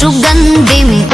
树根低迷